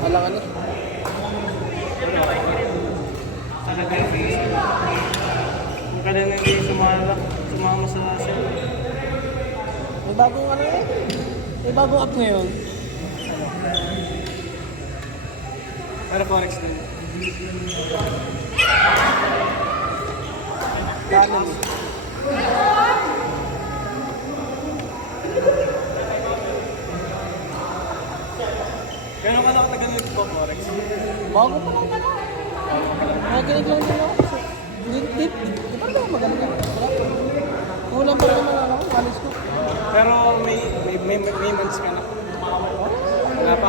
Walang ano. Kung ka na hindi sumama sa sale. May bagong ano eh. May bagong app ngayon. Para forex din. Canon. Gano'n ka nakatagal nito forex? Bago pa lang pala. Nakikinig lang din ako. Di ba naman maganda? Kulang pa naman ako. Alis ko. Pero may months ka na. Wala pa.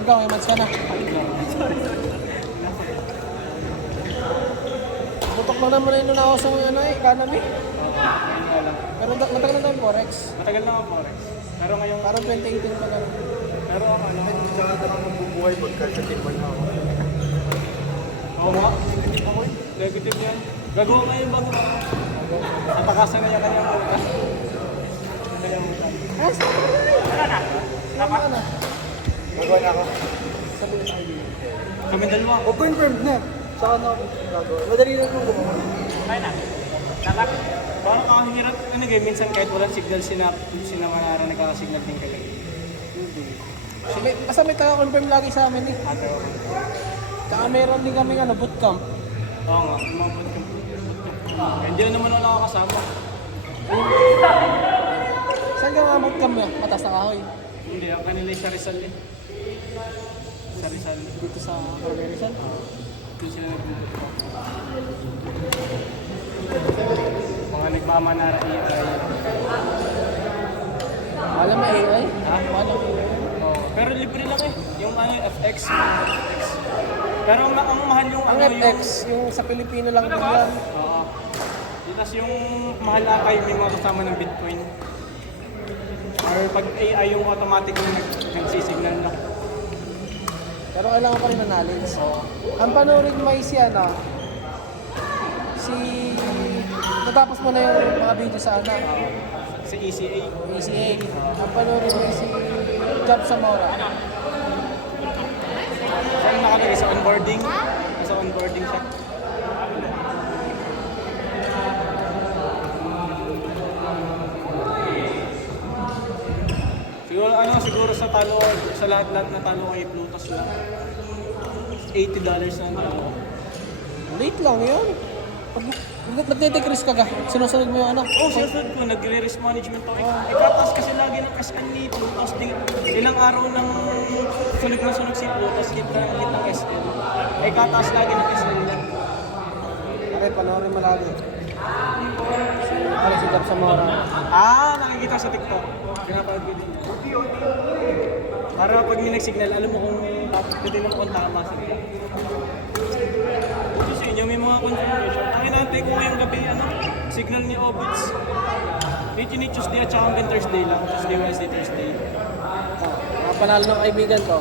Ikaw, may months ka na. Butok na naman na yun ako sa mga ano eh, economy. Pero matagal na tayo forex. Matagal na ako forex. Pero ngayon, Parang 2018 pa lang. pero ano, Tsaka ka lang mabubuhay pagka-tipan na ako. oo nga. Ako negative yan. Gagawa ngayon ba? Natakasan na yung kanyang mukha. Kanyang mukha. Ah, Wala na. Tama na. Magawa na ako. Sabi ko sa kaibigan. Kami dalawa. O confirmed na. Saka na ako gagawa. Madali lang mo gumawa. Kaya na. Dapat. Parang kakahirap. Ano ganyan, minsan kahit walang signal sina Manara nagkakasignal din kayo. Basta may taga-confirm lagi sa amin eh. Ato. Tsaka meron din kami ano, bootcamp. Oo nga. Umabot ka. Hindi na naman ako nakakasama. Saan ka mga bootcamp mo? Matas na kahoy. Hindi. Ang kanila yung sa Rizal eh. Sa Rizal. Dito sa Carmerisan. Doon sila nagpupunta. Mga nagmamanara AI. Alam mo AI? Ha? Alam mo AI? Oo. Pero libre lang eh. Yung ano yung FX. FX. Pero ang mahal yung Ang ano FX, yung sa Pilipino lang din yan. Oo. Tapos yung mahal na kayo may mga kasama ng Bitcoin. Or pag AI yung automatic na nagsisignal na. Pero kailangan pa rin ng knowledge. Ang panoorin mo ay si ano, si... Natapos mo na yung mga video sa ano, Sa ECA. ECA. Ang panoorin mo ay si Job Zamora. Saan nakalagay? Sa onboarding? Sa onboarding siya. Siguro sa talo, sa lahat-lahat na talo kay Plutus lang. $80 na talo. Late lang yun. Pag nagde-decrease ka, sinusunod mo yung ano. Susunod ko, nagre-risk management ako. Ikataas kasi lagi ng SN ni Plutus. Ilang araw nang sunog na sunog si Plutus, hit ng SN. Ikataas lagi ng SN nila. Pare, panoorin mo lagi. Si Job Zamora. Nakikita sa TikTok. Pinapanood ko din. Para pag may nag-signal, alam mo kung titignan mo kung tama sa nila. Buti sa inyo, may mga confirmation. Ang inaantay ko ngayong gabi, signal ni Obits. Ni Tuesday at saka hanggang Thursday lang. Tuesday, Wednesday, Thursday. Mga panalo ng kaibigan ko.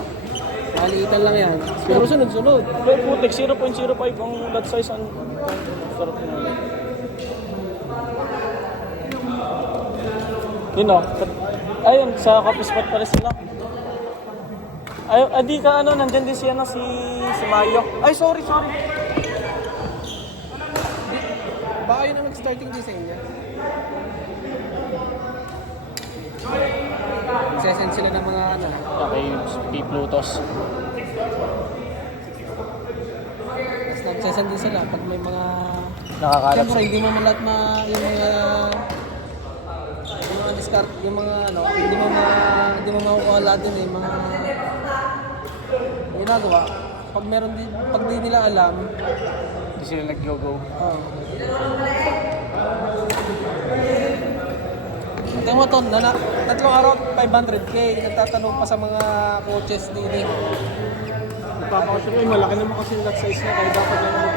Maliitan lang yan. Pero sunod-sunod. Pero putik, 0.05 ang lot size. Sarap na. Yun o. Ayun, sa coffee spot pala sila. Ay, di ka nandyan din siya si Mayo. Ay, sorry. Baka yun ang nag-starting design niya. Sesend sila ng mga ano. Okay, P. Plutos. Tapos nagsesend din sila pag may mga... Nakakalat. Siyempre, hindi mo man lahat yung mga discard, yung mga ano, hindi mo makukuha lahat din yung mga ginagawa. Pag meron din, pag di nila alam, Hindi sila nag-go-go. Tingnan mo to, tatlong araw, 500K, nagtatanong pa sa mga coaches din eh. Nagpapakasya malaki naman kasi yung lot size na kaya dapat lang naman.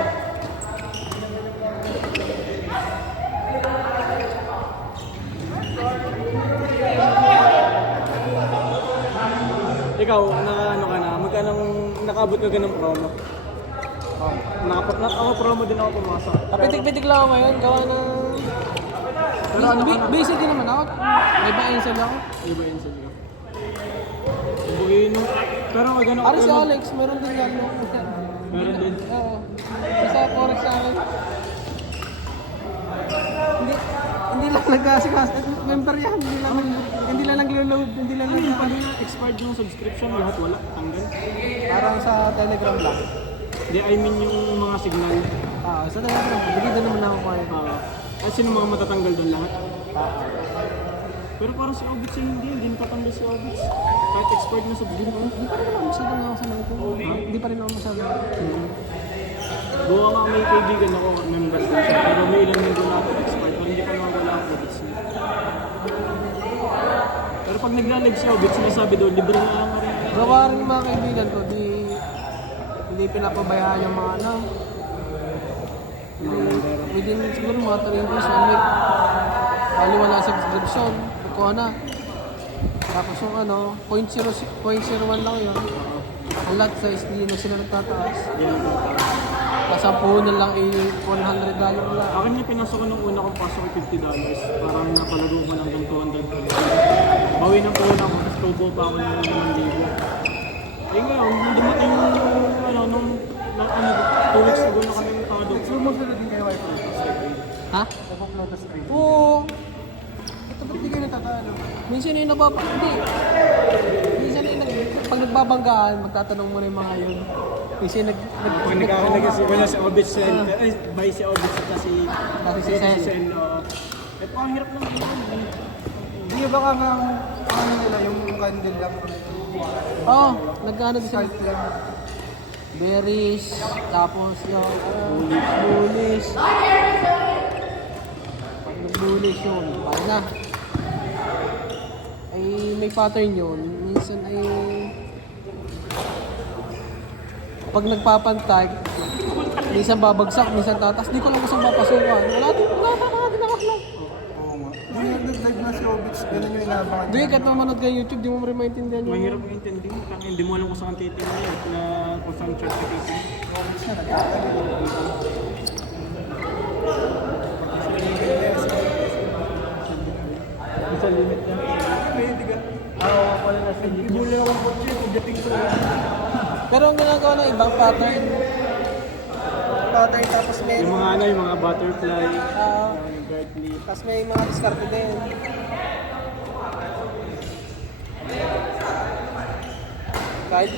Ikaw, magkano nakaabot ka ganng promo? Naka-promo din ako pumasok. Napitig-pitig lang ako ngayon, gawa ng Pero ano ka na? Basic din naman ako. May ba-insel ako. Iba yun sila. Buhin. Pero wag ano. Ari si Alex, meron din yan. No? Meron din. Oo. Isa forex sa akin. Hindi lang nagkasikas. Member yan. Hindi lang nag-load. Hindi lang Ano yung pag expired yung subscription, lahat wala, tanggal. Parang sa Telegram lang. Hindi, I mean yung mga signal. Sa Telegram. Hindi doon naman ako kuha. Kasi yung mga matatanggal doon lahat. Pero parang si Obits hindi natatanggal si Obits. Kahit expired na subscription. Hindi pa rin naman masyado na ako sa mga ito. Hindi pa rin ako masyado. Buwa nga may kaibigan ako, member ko siya. Pero may ilang linggo na ako expired. Pero hindi pa nawawala ang Obits niya. Pero pag nagla-live si Obits, sinasabi doon, libre na lang rin. Gawa rin yung mga kaibigan ko, hindi pinapabayaan yung mga ano. Within siguro mga 3 days, 1 week. Bali wala subscription, kukuha na. Tapos yung ano, 0.01 lang yun. Ang lot size, hindi na sila nagtataas. Kasampuhan na lang $100 lang. Akin yung pinasok ko nung una kong pasok ay $50. Parang napalago ko lang ng 200. Bawi ng po lang, tapos tubo pa ako ng 1,000. Eh ngayon, nung dumating yung nung 2 weeks ago na kami nakadok. Sumog na din kayo wifi. Ha? Sabok na tas screen. Oo. Ito ba't di kayo nagtatalo? Minsan yung hindi. Minsan yung pag nagbabanggaan, magtatanong mo na yung mga yun. Minsan Pag nagkakalaga si Obits Center, ay, by si Obits kasi si Sen. Sen. Eh, pangirap lang yun. Hindi ba ka nga ano nila yung candle lang? Oo, nagkano din sila. Salt lang. Berries, tapos yung bulis. Pag nag-bulis yun, paano na? Ay may pattern yun. Minsan ay pag nagpapantay, minsan babagsak, minsan tatas. Di ko lang gusto papasukan. Wala din ako lang. Oo nga. Hindi nag-live na si Obits, ganun yung inaabangan. Di, kahit manonood ka YouTube, di mo rin maintindihan yun. Mahirap intindi mo. Hindi mo alam kung saan titingin yun. Kung saan church ka titingin. Obits na nag-aaral. Isa limit lang. Wala na sa YouTube. Ibuli ako ng kotse, pagdating ko lang. Pero ang ginagawa ng ibang pattern, tapos may, Yung mga yung mga butterfly, ah, yung gartly. tapos may mga diskarte din. Kahit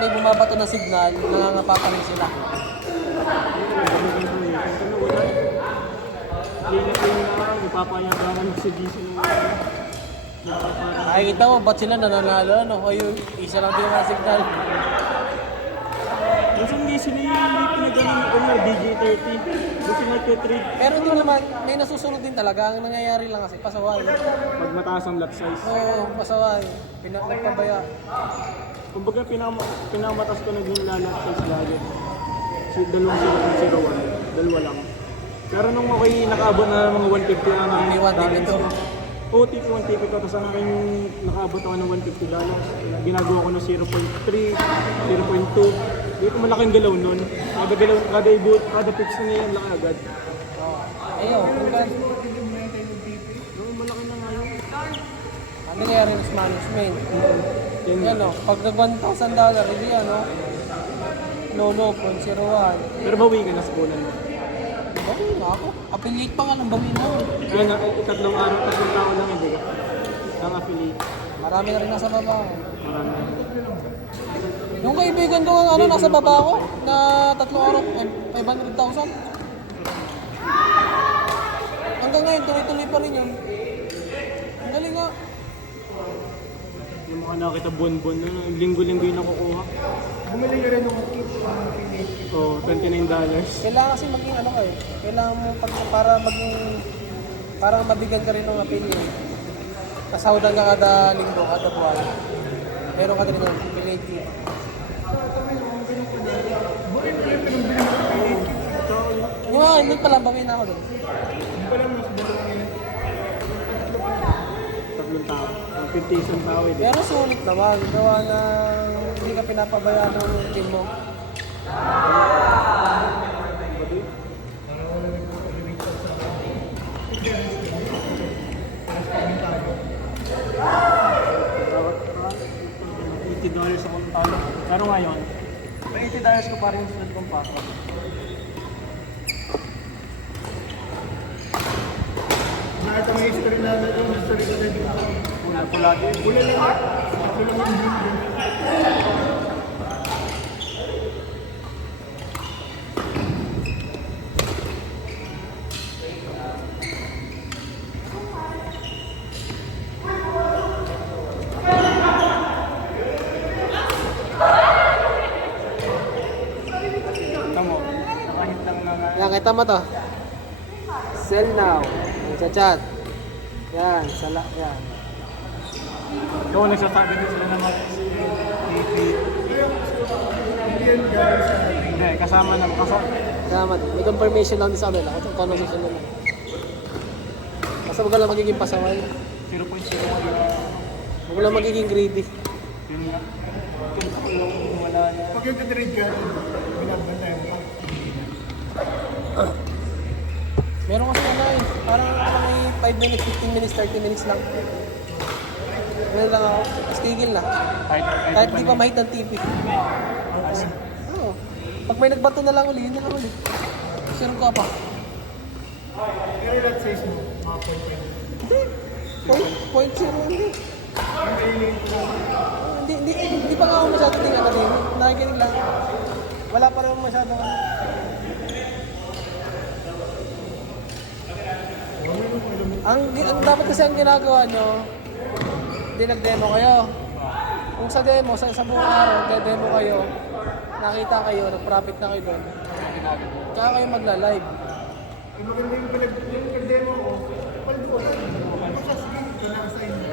may bumabato na signal, nangangapa pa rin sila. Ipapayabangan mo si DC ng Nakikita mo, ba't sila nananalo? Ano? O yung isa lang din ang signal. minsan hindi sila yung pinagalan ng DJ-30. Doon sila nagtitrade Pero hindi naman, may nasusunod din talaga. Ang nangyayari lang kasi, pasaway. pag mataas ang lot size. Oo, pasaway. Nagpabaya. Kumbaga pinamatas ko naging lot size lagi. Dalawang sila ng 01. Dalawa lang. Pero nung ako'y nakaabot na ng mga 150 na ng May 150 to. Oo, TP 1TP ko. Tapos ang aking nakaabot ako ng $150. Ginagawa ko ng 0.3, 0.2. Dito malaking galaw nun. Kada ibut, kada fix na yan, laki agad. Ayaw, Oo, malaki na nga yun. ang nangyayari ng management. Yan Yan o, pag nag $1,000, hindi ano, no, 0.01. Pero bawi ka na sa punan mo. Bawi na ako. Affiliate pa nga ng bawi na. Kaya nga, tatlong tao lang hindi ka. Ang affiliate. Marami na rin nasa baba. Marami. Yung kaibigan ko, ano, nasa baba ako, na 3 araw, 500,000. Hanggang ngayon, tuloy-tuloy pa rin yun. Ang galing nga. Yung mga nakita buwan-buwan na, linggo-linggo yung nakukuha. Bumili ka rin ng kit. Oo, $29. Kailangan kasi maging ano kayo. Kailangan mo para maging, parang mabigyan ka rin ng opinion. Kasahudan ka kada linggo, kada buwan. Meron ka din ng affiliate fee. Yung mga hindi pala, bawin na ako doon. Tatlong tao. 50 isang tao eh. Pero sulit naman, gawa na hindi ka pinapabayaan ng team mo. Pagin tayo. $80 akong talo. Pero ngayon, may $80 ko pa rin sunod kong pasok. Nakita mo yung history na yung history ko na dito. Pula din. Pula lang ah. Ito lang yung video. Tamo, nakahit lang na nga. Yan, kita mo to. Sell now. Sa chat. Yan, sala, yan. Ikaw nagsasabi din sila naman. Hindi, kasama na. Salamat. May confirmation lang din sa kanila. Kung ano susunod na. Basta wag ka lang magiging pasaway. 0.0. Wag ka lang magiging greedy. Yun nga. Wala na. Pag yung titrade ka, binabantay mo pa. Meron kasi ano eh. Parang may 5 minutes, 15 minutes, 30 minutes lang. Meron lang ako. Tapos tigil na. Kahit di pa mahit ng TV. Oo. Pag may nagbato na lang uli, yun na lang uli. Sure ka pa. Pero that says mo, mga Hindi. Point zero hindi. Hindi pa nga ako masyadong din ano din. Nakikinig lang. Wala pa rin masyadong ano. Ang dapat kasi ang ginagawa nyo, hindi nag-demo kayo. Kung sa demo, sa buong araw, nag-demo kayo, nakita kayo, nag-profit na kayo doon. Kaya kayo magla-live. Yung maganda yung pinag-demo ko, paldo ko lang. Ako sa sige, ito na sa inyo.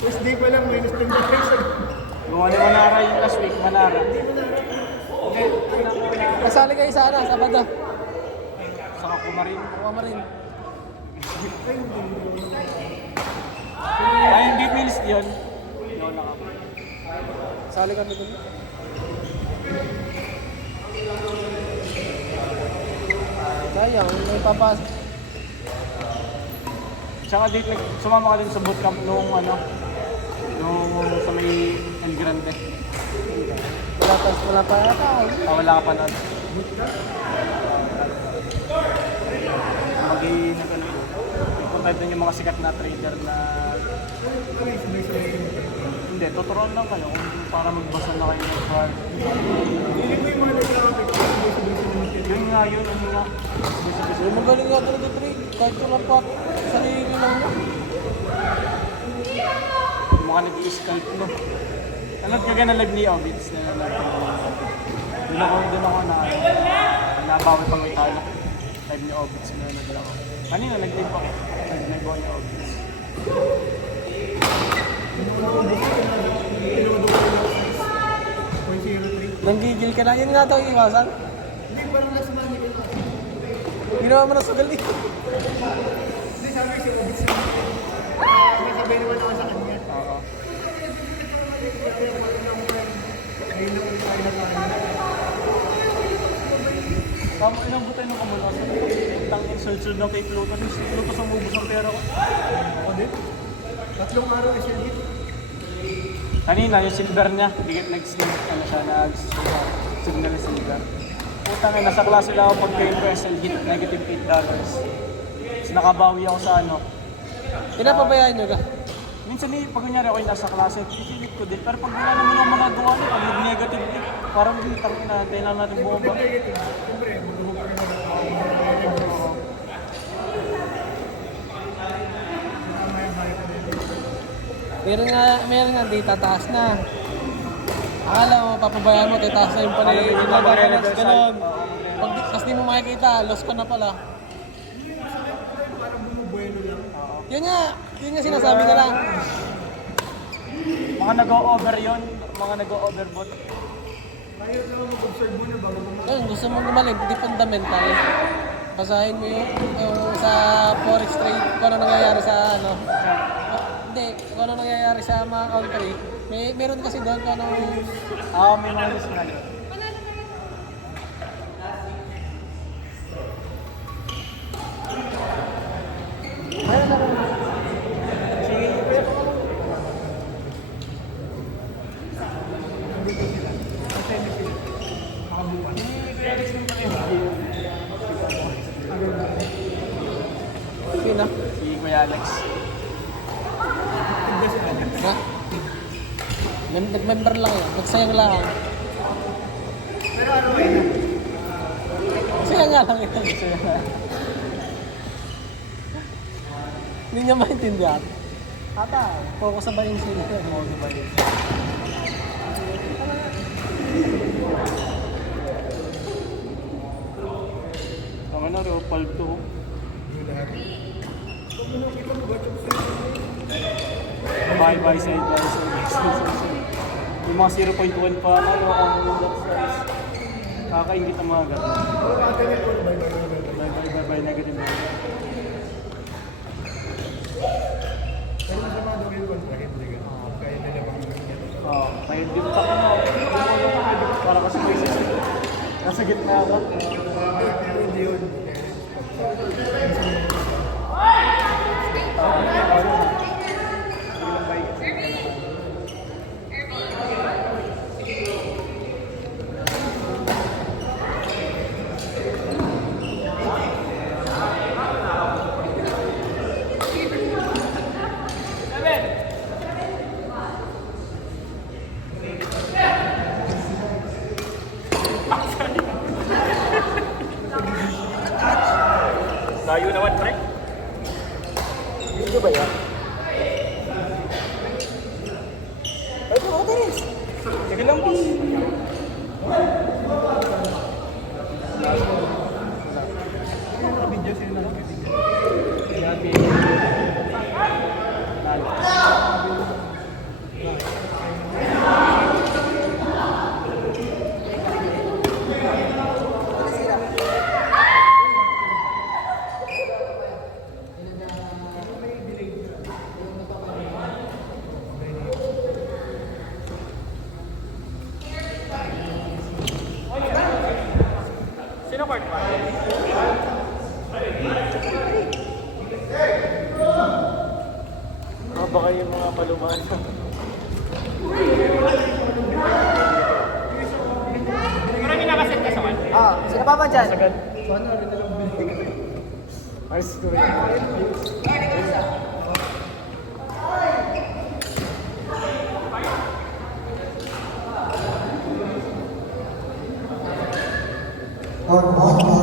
First day pa lang, minus 10%. Gawa ni Manara yung last week, Manara. Kasali kayo sa ano, Sabado. Saka Kumarin. Kuha rin. Ay, hindi pills yun. Lola ka. Kasali kami doon. Sayang, may papasok. Tsaka dito, sumama ka din sa bootcamp nung ano, nung sa may El Grande. Wala pa yata ako. Wala ka pa na. Punta doon yung mga sikat na trader na hindi, tuturuan lang kayo kung para magbasa na kayo ng card. Hindi ko yung mga nagkakapit. Yun nga, yun, ano nga. May magaling nga talaga trade. Kahit yung lapat, sarili lang niya. Yung mga nag-i-scalp no. Ano kaya na live ni Obits na doon ako na nabawi pang may talo. Live ni Obits na nag-ako. Kanina nag-live ako. Nag-live ako ni Obits. Nanggigil ka na. Yun nga daw iwasan. Hindi, parang last money ko. Ginawa mo na sugal eh. Hindi, sabi si Obits. Sinasabi naman ako sa kanya. Oo. Ayun na ulit tayo na tayo. Tama, ilang butay nung kamula. Tangin, sunod ng kay Pluto. Si Pluto sa mubos ng pera ko. Ako din. 3 araw na siya dito. Kanina, yung silver niya, bigit ano siya, nag-signal na silver. Putang ina, nasa klase lang ako pag kayo ko SL hit, negative $8. Tapos nakabawi ako sa ano. Pinapabayaan nyo ka. Minsan pag kunyari ako yung nasa klase, pipilit ko din. Pero pag wala naman ako magagawa niya, pag nag-negative din, parang hindi tangin na, tayo lang natin bumaba. Siyempre, magulog ka rin na. Meron nga di tataas na. Akala mo, papabayaan mo, tataas na yung panay. Ganon. Tapos di mo makikita, lost ka na pala. Yun nga sinasabi nila. Mga nag-o-over yun, mga nag-o-overbot. Tayo na mag-observe muna bago mo. Yun, gusto mong gumaling, di fundamental. Basahin mo yung sa forex trade, kung ano nangyayari sa ano. Hindi, kung ano nangyayari sa mga country. Meron kasi doon kung ano. May mga list na yun. kanina? Si Kuya Alex. Ha? Nag-member lang yan. Nagsayang lang. Pero ano eh, Nagsayang nga lang ito. Hindi niya maintindihan. Ata, focus sa bayin sila. Focus sa bayin. Tama na rin, palto. Bye, side by side. Yung mga 0.1 pa na, ang that size. Kakaingit ang mga gano'n. Bye, negative. pero sa mga dawil contract, hindi ka. Kaya nila bang Oo, kaya di mo tako na. Para kasi may isa nasa gitna ka. pero hindi yun. Layo naman, pre. Video ba yan? Ay, ito, Teres. Sige lang, boss. Video sila lang. Grabe. Sino part ba? Baka yung mga palumaan. Marami nakaset ka sa one? Ah, sino pa ba dyan? Sagad. Sana rin nalang binigay. Ayos ko rin. Or